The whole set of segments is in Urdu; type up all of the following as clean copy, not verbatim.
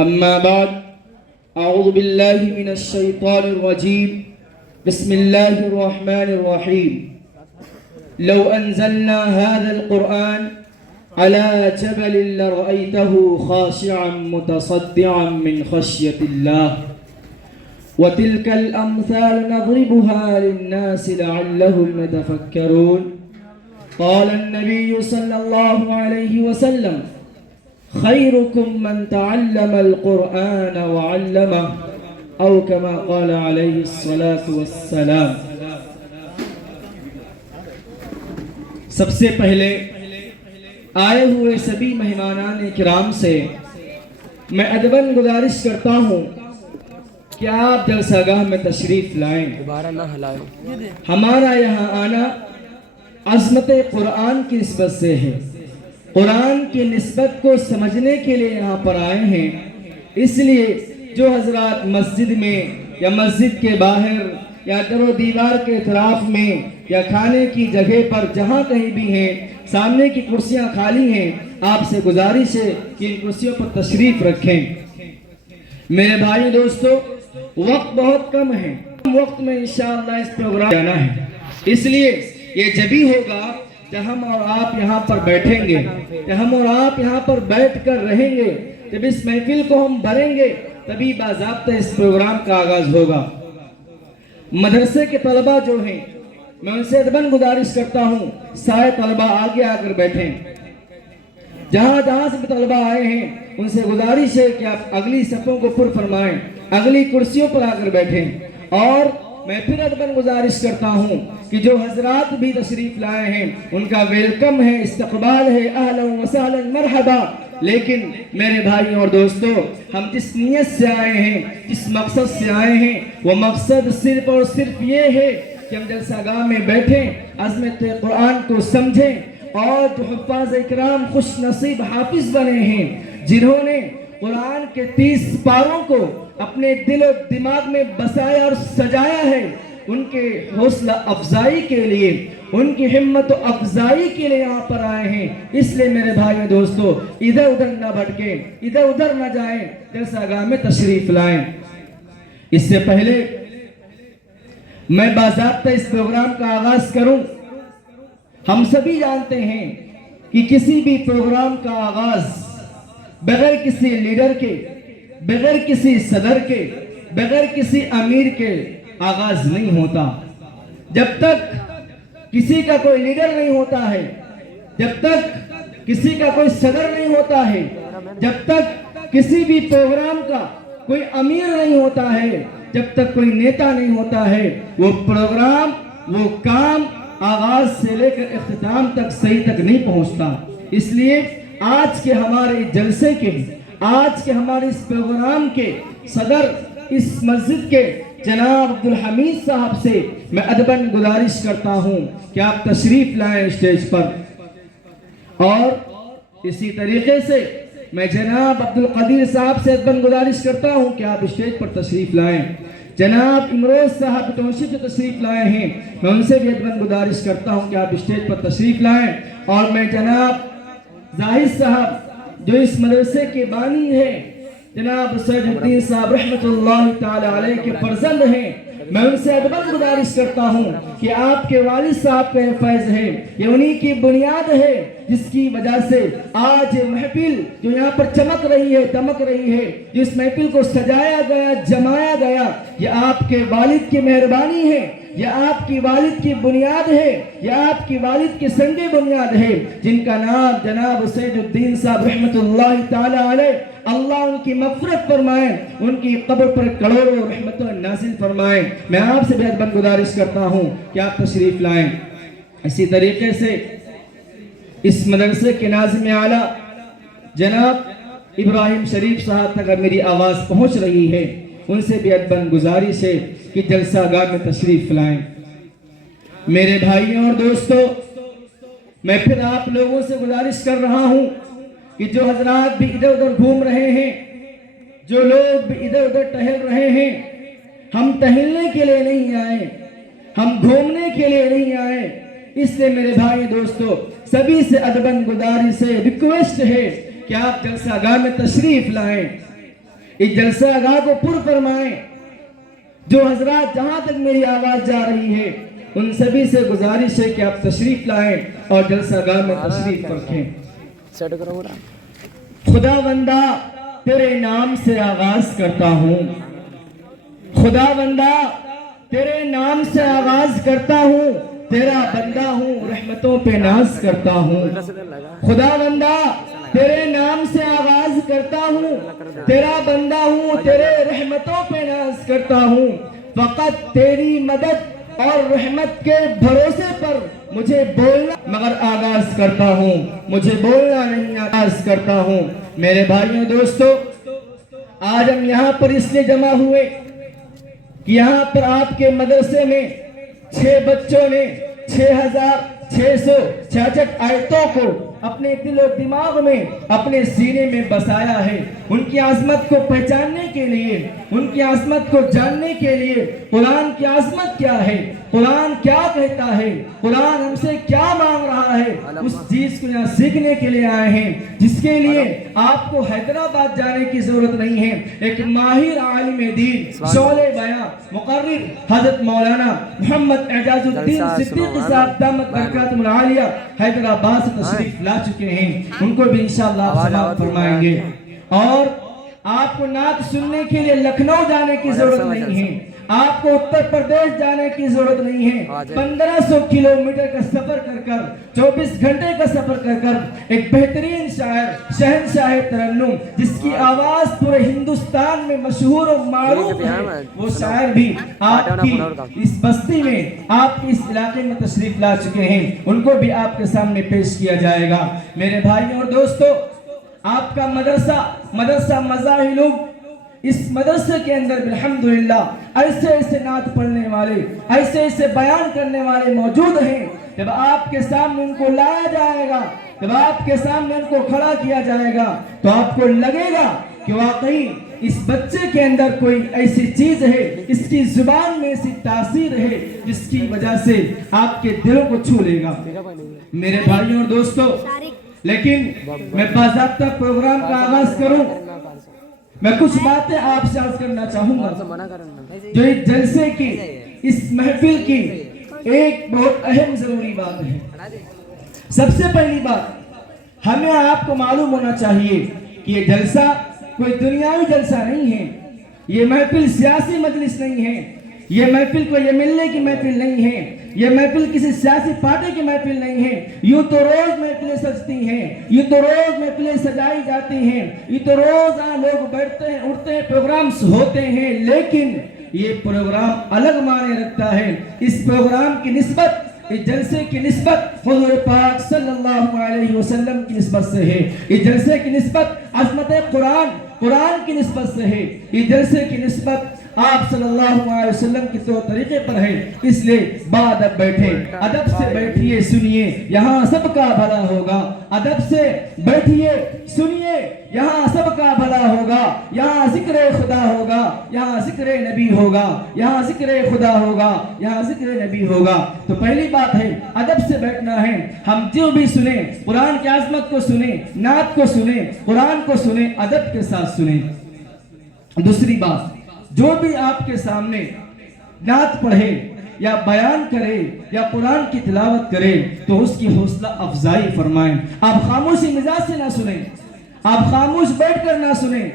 أما بعد أعوذ بالله من الشيطان الرجيم بسم الله الرحمن الرحيم لو أنزلنا هذا القرآن على جبل لرأيته خاشعا متصدعا من خشية الله وتلك الأمثال نضربها للناس لعلهم يتفكرون قال النبي صلى الله عليه وسلم خيركم من تعلم القرآن وعلمه أو كما قال عليه الصلاة والسلام۔ سب سے پہلے آئے ہوئے سبھی مہمانان کرام سے میں ادباً گزارش کرتا ہوں کہ آپ جلسہ گاہ میں تشریف لائیں۔ ہمارا یہاں آنا عظمت قرآن کی نسبت سے ہے، قرآن کی نسبت کو سمجھنے کے لیے یہاں پر آئے ہیں۔ اس لیے جو حضرات مسجد میں یا مسجد کے باہر یا در و دیوار کے اطراف میں یا کھانے کی جگہ پر جہاں کہیں بھی ہیں سامنے کی کرسیاں خالی ہیں، آپ سے گزارش ہے کہ ان کرسیوں پر تشریف رکھیں۔ میرے بھائی دوستو، وقت بہت کم ہے، وقت میں انشاءاللہ اس پروگرام جانا ہے، اس لیے یہ جبھی ہوگا جب ہم اور آپ یہاں پر بیٹھیں گے، جب ہم اور آپ یہاں پر بیٹھ کر رہیں گے، جب اس محفل کو ہم بھریں گے تبھی باضابطہ اس پروگرام کا آغاز ہوگا۔ مدرسے کے طلبہ جو ہیں میں ان سے ادباً گزارش کرتا ہوں سارے طلبہ آگے آ کر بیٹھیں۔ جہاں سے بھی طلبہ آئے ہیں ان سے گزارش ہے کہ آپ اگلی صفوں کو پر فرمائیں، اگلی کرسیوں پر آ کر بیٹھیں۔ اور میں پھر ادباً گزارش کرتا ہوں کہ جو حضرات بھی تشریف لائے ہیں ان کا ویلکم ہے، استقبال ہے، اہلا و سہلا مرحبا۔ لیکن میرے بھائی اور دوستو، ہم جس نیت سے آئے ہیں، جس مقصد سے آئے ہیں، وہ مقصد صرف اور صرف یہ ہے کہ ہم جلسہ گاہ میں بیٹھیں، عظمت قرآن کو سمجھیں، اور جو حفاظ اکرام خوش نصیب حافظ بنے ہیں جنہوں نے قرآن کے 30 پاروں کو اپنے دل و دماغ میں بسایا اور سجایا ہے، ان کے حوصلہ افزائی کے لیے، ان کی ہمت و افزائی کے لیے یہاں پر آئے ہیں۔ اس لیے میرے بھائی و دوستو، ادھر ادھر نہ بھٹکیں، ادھر ادھر نہ جائیں، جلسہ گاہ میں تشریف لائیں۔ اس سے پہلے میں باضابطہ اس پروگرام کا آغاز کروں، ہم سبھی جانتے ہیں کہ کسی بھی پروگرام کا آغاز بغیر کسی لیڈر کے، بغیر کسی صدر کے، بغیر کسی امیر کے آغاز نہیں ہوتا۔ جب تک کسی کا کوئی لیڈر نہیں ہوتا ہے، جب تک کسی کا کوئی صدر نہیں ہوتا ہے، جب تک کسی بھی پروگرام کا کوئی امیر نہیں ہوتا ہے، جب تک کوئی نیتا نہیں ہوتا ہے، وہ پروگرام، وہ کام آغاز سے لے کر اختتام تک صحیح تک نہیں پہنچتا۔ اس لیے آج کے ہمارے جلسے کے، آج کے ہمارے اس پروگرام کے صدر اس مسجد کے جناب عبدالحمید صاحب سے میں ادباً گزارش کرتا ہوں کہ آپ تشریف لائیں اسٹیج پر۔ اور اسی طریقے سے میں جناب عبدالقدیر صاحب سے ادباً گزارش کرتا ہوں کہ آپ اسٹیج پر تشریف لائیں۔ جناب امروز صاحب ٹونشپ سے تشریف لائے ہیں، میں ان سے بھی ادباً گزارش کرتا ہوں کہ آپ اسٹیج پر تشریف لائیں۔ اور میں جناب زاہد صاحب جو اس مدرسے کے بانی ہیں، جناب سید الدین صاحب رحمت اللہ تعالی علیہ کے فرزند ہیں، میں ان سے ادباً گزارش کرتا ہوں کہ آپ کے والد صاحب کا یہ فیض ہے، یہ انہی کی بنیاد ہے جس کی وجہ سے آج محفل جو یہاں پر چمک رہی ہے، دمک رہی ہے، جس محفل کو سجایا گیا، جمایا گیا، یہ آپ کے والد کی مہربانی ہے، یہ آپ کی والد کی بنیاد ہے، یہ آپ کی والد کی سنگ بنیاد ہے، جن کا نام جناب سید الدین صاحب رحمت اللہ تعالی علیہ، اللہ ان کی مغفرت فرمائے، ان کی قبر پر کروڑوں رحمتوں نازل فرمائے۔ میں آپ سے بہت بند گزارش کرتا ہوں کہ آپ تشریف لائیں۔ اسی طریقے سے اس مدرسے کے ناظم اعلیٰ جناب ابراہیم شریف صاحب تک اگر میری آواز پہنچ رہی ہے، ان سے بھی ادباً گزارش ہے کہ جلسہ گاہ میں تشریف لائیں۔ میرے بھائیوں اور دوستو، میں پھر آپ لوگوں سے گزارش کر رہا ہوں کہ جو حضرات بھی ادھر ادھر گھوم رہے ہیں، جو لوگ بھی ادھر ادھر ٹہل رہے ہیں، ہم ٹہلنے کے لیے نہیں آئے، ہم گھومنے کے لیے نہیں آئے۔ اس سے میرے بھائی دوستو سبھی سے ادباً گزارش ہے، ریکویسٹ ہے کہ آپ جلسہ گاہ میں تشریف لائیں۔ اس جلسہ گاہ کو پر فرمائیں. جو حضرات جہاں تک میری آواز جا رہی ہے ان سبھی سے گزارش ہے کہ آپ تشریف لائیں اور جلسہ گاہ میں تشریف رکھیں. خدا بندہ تیرے نام سے آغاز کرتا ہوں. خدا بندہ تیرے نام سے آغاز کرتا ہوں. تیرا بندہ ہوں رحمتوں پہ ناز کرتا ہوں. خدا بندہ تیرے نام سے آغاز کرتا ہوں. تیرا بندہ ہوں تیرے رحمتوں پہ ناز کرتا ہوں. فقط تیری مدد اور رحمت کے بھروسے پر مجھے بولنا مگر آغاز کرتا ہوں. مجھے بولنا نہیں آغاز کرتا ہوں. میرے بھائیوں دوستو، آج ہم یہاں پر اس لیے جمع ہوئے کہ یہاں پر آپ کے مدرسے میں 6 بچوں نے 6666 آیتوں کو اپنے دل و دماغ میں اپنے سینے میں بسایا ہے. ان کی عظمت کو پہچاننے کے لیے، ان کی عظمت کو جاننے کے لیے قرآن کی عظمت کیا ہے، قرآن کیا کہتا ہے، قرآن ہم سے کیا مانگ رہا ہے، اس چیز کو یہاں سیکھنے کے لیے آئے ہیں. جس کے لیے آپ کو حیدرآباد جانے کی ضرورت نہیں ہے. ایک ماہر عالم دین شعلہ بیان مقرر حضرت مولانا محمد اعجاز الدین صدیقی صاحب دامت برکاتہم العالیہ حیدرآباد سے تشریف لا چکے ہیں. ان کو بھی انشاءاللہ آپ سلام فرمائیں گے. اور آپ کو نعت سننے کے لیے لکھنؤ جانے کی ضرورت نہیں ہے. آپ کو اتر پردیش جانے کی ضرورت نہیں ہے. 1500 کلومیٹر کا سفر کر کر 24 گھنٹے کا سفر کر کر ایک بہترین شاعر شہنشاہ ترنم جس کی آواز پورے ہندوستان میں مشہور و معروف ہے، وہ شاعر بھی آپ کی اس بستی میں، آپ کی اس علاقے میں تشریف لا چکے ہیں. ان کو بھی آپ کے سامنے پیش کیا جائے گا. میرے بھائیوں اور دوستو، آپ کا مدرسہ مزاحلوم، اس مدرسے کے اندر الحمدللہ ایسے نعت پڑھنے والے، ایسے بیان کرنے والے موجود ہیں. جب آپ کے سامنے ان کو لایا جائے گا، جب آپ کے سامنے ان کو کھڑا کیا جائے گا تو آپ کو لگے گا کہ واقعی اس بچے کے اندر کوئی ایسی چیز ہے، اس کی زبان میں ایسی تاثیر ہے جس کی وجہ سے آپ کے دلوں کو چھو لے گا. میرے بھائیوں اور دوستو، لیکن میں باضابطہ پروگرام کا آغاز کروں، میں کچھ باتیں آپ سے عرض کرنا چاہوں گا جو اس جلسے کی، اس محفل کی ایک بہت اہم ضروری بات ہے. سب سے پہلی بات، ہمیں آپ کو معلوم ہونا چاہیے کہ یہ جلسہ کوئی دنیاوی جلسہ نہیں ہے. یہ محفل سیاسی مجلس نہیں ہے. یہ محفل کو یہ ملنے کی محفل نہیں ہے. یہ محفل کسی سیاسی پارٹی کی محفل نہیں ہے. یوں تو روز محفلیں سجتی ہیں، یوں تو روز محفلیں سجائی جاتی ہیں، یوں تو روز لوگ بیٹھتے ہیں، اٹھتے ہیں، پروگرامز ہوتے ہیں، لیکن یہ پروگرام الگ معنی رکھتا ہے. اس پروگرام کی نسبت، اس جلسے کی نسبت حضور پاک صلی اللہ علیہ وسلم کی نسبت سے ہے. اس جلسے کی نسبت عظمت قرآن کی نسبت سے ہے. اس جلسے کی نسبت آپ صلی اللہ علیہ وسلم کی طور طریقے پر ہے. اس لیے بادب بیٹھے، ادب سے بیٹھیے، سنیے، یہاں سب کا بھلا ہوگا. ادب سے بیٹھیے، سنیے، یہاں سب کا بھلا ہوگا. یہاں ذکر خدا ہوگا، یہاں ذکر نبی ہوگا، یہاں ذکر خدا ہوگا، یہاں ذکر نبی ہوگا. تو پہلی بات ہے ادب سے بیٹھنا ہے. ہم جو بھی سنیں قرآن کی عظمت کو سنیں، نعت کو سنیں، قرآن کو سنیں، ادب کے ساتھ سنیں. دوسری بات، جو بھی آپ کے سامنے نعت پڑھے یا بیان کرے یا قرآن کی تلاوت کرے تو اس کی حوصلہ افزائی فرمائیں. آپ خاموشی مزاج سے نہ سنیں، آپ خاموش بیٹھ کر نہ سنیں.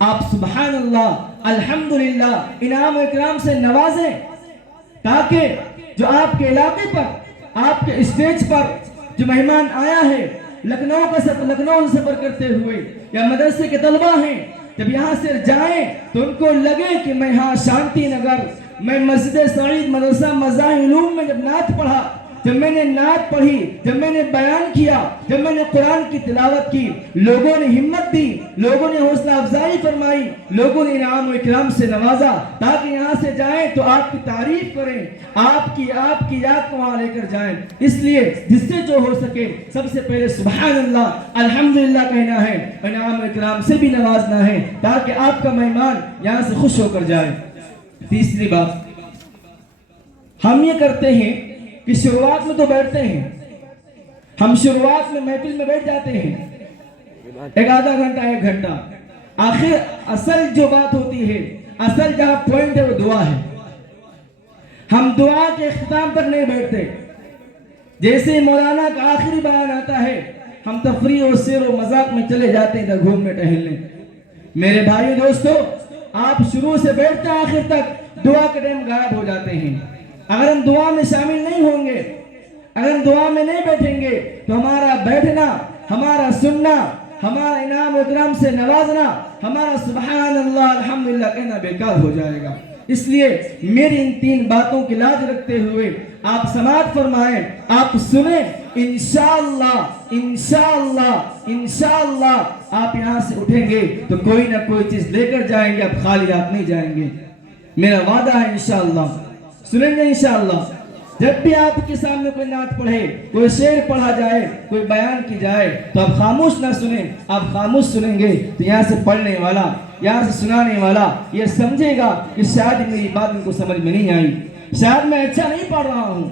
آپ سبحان اللہ، الحمدللہ انعام و اکرام سے نوازیں تاکہ جو آپ کے علاقے پر، آپ کے اسٹیج پر جو مہمان آیا ہے، لکھنؤ سے سفر کرتے ہوئے یا مدرسے کے طلبہ ہیں، جب یہاں سے جائیں تو ان کو لگے کہ میں ہاں شانتی نگر، میں مسجد سعید مدرسہ مزاحلوم میں جب نعت پڑھا، جب میں نے نعت پڑھی، جب میں نے بیان کیا، جب میں نے قرآن کی تلاوت کی، لوگوں نے ہمت دی، لوگوں نے حوصلہ افزائی فرمائی، لوگوں نے انعام و اکرام سے نوازا تاکہ یہاں سے جائیں تو آپ کی تعریف کریں، آپ کی یاد کو وہاں لے کر جائیں. اس لیے جس سے جو ہو سکے سب سے پہلے سبحان اللہ، الحمدللہ کہنا ہے، انعام و اکرام سے بھی نوازنا ہے تاکہ آپ کا مہمان یہاں سے خوش ہو کر جائے. تیسری بات، ہم یہ کرتے ہیں کہ شروعات میں تو بیٹھتے ہیں، ہم شروعات میں محفل میں بیٹھ جاتے ہیں، ایک آدھا گھنٹہ، 1 گھنٹہ، آخر اصل جو بات ہوتی ہے، اصل جہاں پوائنٹ ہے وہ دعا ہے۔ ہم دعا کے اختتام پر نہیں بیٹھتے، جیسے مولانا کا آخری بیان آتا ہے ہم تفریح و سیر و مذاق میں چلے جاتے ہیں گھومنے ٹہلنے۔ میرے بھائی دوستو، آپ شروع سے بیٹھتے ہیں آخر تک دعا کے ٹائم غائب ہو جاتے ہیں۔ اگر ہم دعا میں شامل نہیں ہوں گے، اگر ہم دعا میں نہیں بیٹھیں گے تو ہمارا بیٹھنا، ہمارا سننا، ہمارا انعام و اکرام سے نوازنا، ہمارا سبحان اللہ الحمدللہ کہنا بیکار ہو جائے گا۔ اس لیے میری ان 3 باتوں کی لاج رکھتے ہوئے آپ سماعت فرمائیں، آپ سنیں، انشاءاللہ انشاءاللہ انشاءاللہ آپ یہاں سے اٹھیں گے تو کوئی نہ کوئی چیز لے کر جائیں گے، آپ خالی ہاتھ نہیں جائیں گے۔ میرا وعدہ ہے انشاءاللہ سنیں گے انشاءاللہ۔ جب بھی آپ کے سامنے کوئی نعت پڑھے، کوئی شعر پڑھا جائے، کوئی بیان کی جائے تو آپ خاموش نہ سنیں، آپ خاموش سنیں گے تو یہاں سے پڑھنے والا، یہاں سے سنانے والا یہ سمجھے گا کہ شاید میری بات ان کو سمجھ میں نہیں آئی، شاید میں اچھا نہیں پڑھ رہا ہوں،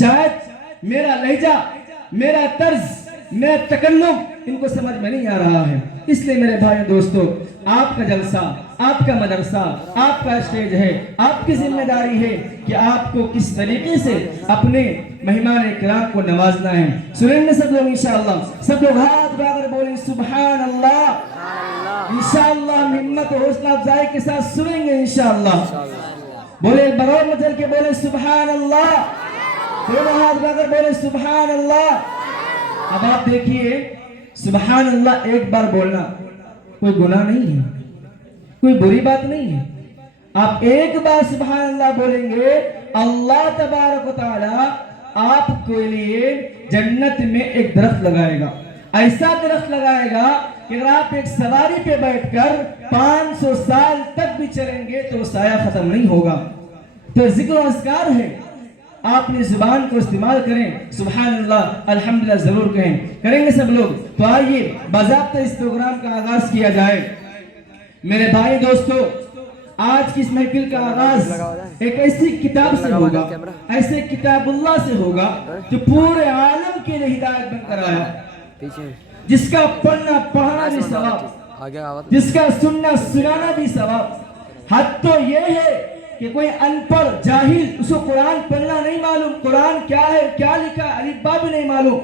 شاید میرا لہجہ، میرا طرز، میرا تکلم ان کو سمجھ میں نہیں آ رہا ہے۔ اس لیے میرے بھائی دوستو، آپ کا جلسہ، آپ کا مدرسہ، آپ کا اسٹیج ہے، آپ کی ذمہ داری ہے کہ آپ کو کس طریقے سے اپنے مہمان کرام کو نوازنا ہے۔ سنیں گے سب لوگ انشاءاللہ، سب لوگ ہاتھ اٹھا کر بولیں سبحان اللہ۔ انشاءاللہ ہمت و حوصلہ افزائی کے ساتھ سنیں گے انشاءاللہ۔ بولے برور مچل کے بولے سبحان اللہ، دونوں ہاتھ اٹھا کر بولے سبحان اللہ۔ اب آپ دیکھیے، سبحان اللہ ایک بار بولنا کوئی گناہ نہیں ہے، کوئی بری بات نہیں ہے۔ آپ ایک بار سبحان اللہ بولیں گے، اللہ تبارک و تعالی آپ کے لیے جنت میں ایک درخت لگائے گا، ایسا درخت لگائے گا کہ اگر آپ ایک سواری پہ بیٹھ کر 500 سال تک بھی چلیں گے تو وہ سایہ ختم نہیں ہوگا۔ تو ذکر و اذکار ہے، آپ نے زبان کو استعمال کریں، سبحان اللہ الحمدللہ ضرور کہیں، کریں گے سب لوگ۔ تو آئیے باضابطہ اس پروگرام کا آغاز کیا جائے۔ میرے بھائی دوستو، آج کی اس محفل کا آغاز ایک ایسی کتاب سے ہوگا، ایسے کتاب اللہ سے ہوگا جو پورے عالم کے لیے ہدایت بن کر آیا، جس کا پڑھنا پڑھنا بھی ثواب، جس کا سننا سنانا بھی ثواب۔ حد تو یہ ہے کہ کوئی ان پڑھ جاہل، اس کو قرآن پڑھنا نہیں معلوم، قرآن کیا ہے، کیا لکھا ہے، الف با بھی نہیں معلوم،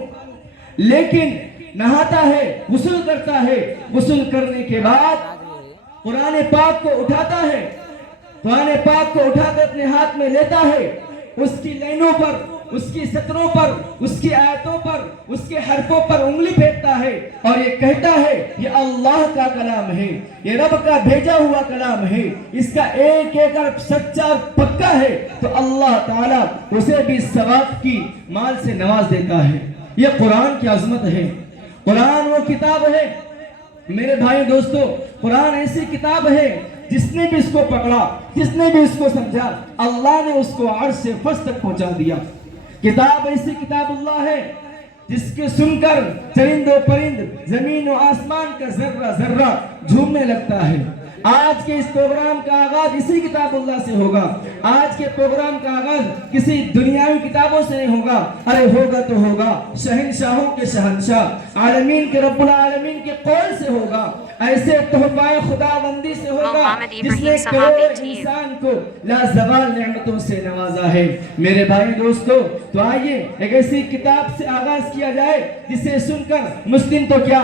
لیکن نہاتا ہے، غسل کرتا ہے، غسل کرنے کے بعد قرآن پاک کو اٹھاتا ہے، قرآن پاک کو اٹھا کر اپنے ہاتھ میں لیتا ہے، اس کی لائنوں پر، اس کی سطروں پر، اس کی آیتوں پر، اس کے حرفوں پر انگلی پھیرتا ہے اور یہ کہتا ہے یہ اللہ کا کلام ہے، یہ رب کا بھیجا ہوا کلام ہے، اس کا ایک ایک حرف سچا اور پکا ہے، تو اللہ تعالیٰ اسے بھی ثواب کی مال سے نواز دیتا ہے۔ یہ قرآن کی عظمت ہے، قرآن وہ کتاب ہے میرے بھائی دوستو، قرآن ایسی کتاب ہے جس نے بھی اس کو پکڑا، جس نے بھی اس کو سمجھا، اللہ نے اس کو عرش سے فرش تک پہنچا دیا۔ کتاب ایسی کتاب اللہ ہے جس کے سن کر چرند و پرند، زمین و آسمان کا ذرہ ذرہ جھومنے لگتا ہے۔ آج کے اس پروگرام کا آغاز اسی کتاب اللہ سے ہوگا، آج کے پروگرام کا آغاز کسی دنیاوی کتابوں سے نہیں ہوگا، ارے ہوگا تو ہوگا شہنشاہوں کے شہنشاہ، عالمین کے رب العالمین کے قول سے ہوگا، ایسے تحفہ خداوندی سے ہوگا جس نے کروڑ انسان کو لازوال نعمتوں سے نوازا ہے۔ میرے بھائی دوستو، تو آئیے ایک ایسی کتاب سے آغاز کیا جائے جسے سن کر مسلم تو کیا